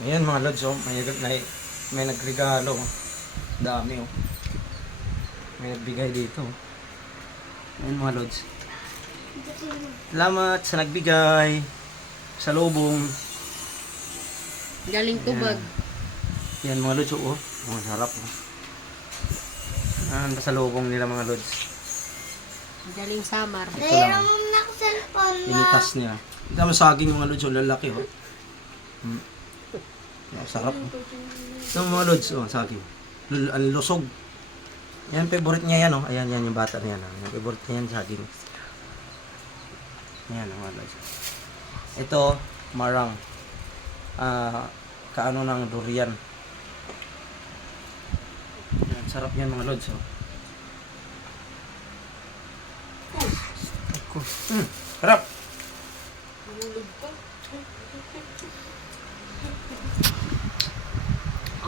Ayan mga lods, oh. May nagregalo. Oh. Dami, oh. May nagbigay dito. Oh. Ayan mga lods. Salamat sa nagbigay. Sa lubong. Galing tubag. Yan mga lods, oh. Oh, sarap, oh. Sa lubong nila mga lods. Galing samar. Ito lang. Linitas niya. Ito mo saging mga lods, oh. Lalaki, oh. Oh, sarap, oh. Ito mga lods, oh. Saging. Ang lusog. Yan, favorite niya yan, oh. Ayan, yan yung bata niya. Oh. Yung favorite niya yan, saging. Yan, mga lods. Ito, marang. Kaano ng durian. Yan, sarap yan mga lods, oh. Sarap. Mahulog ka.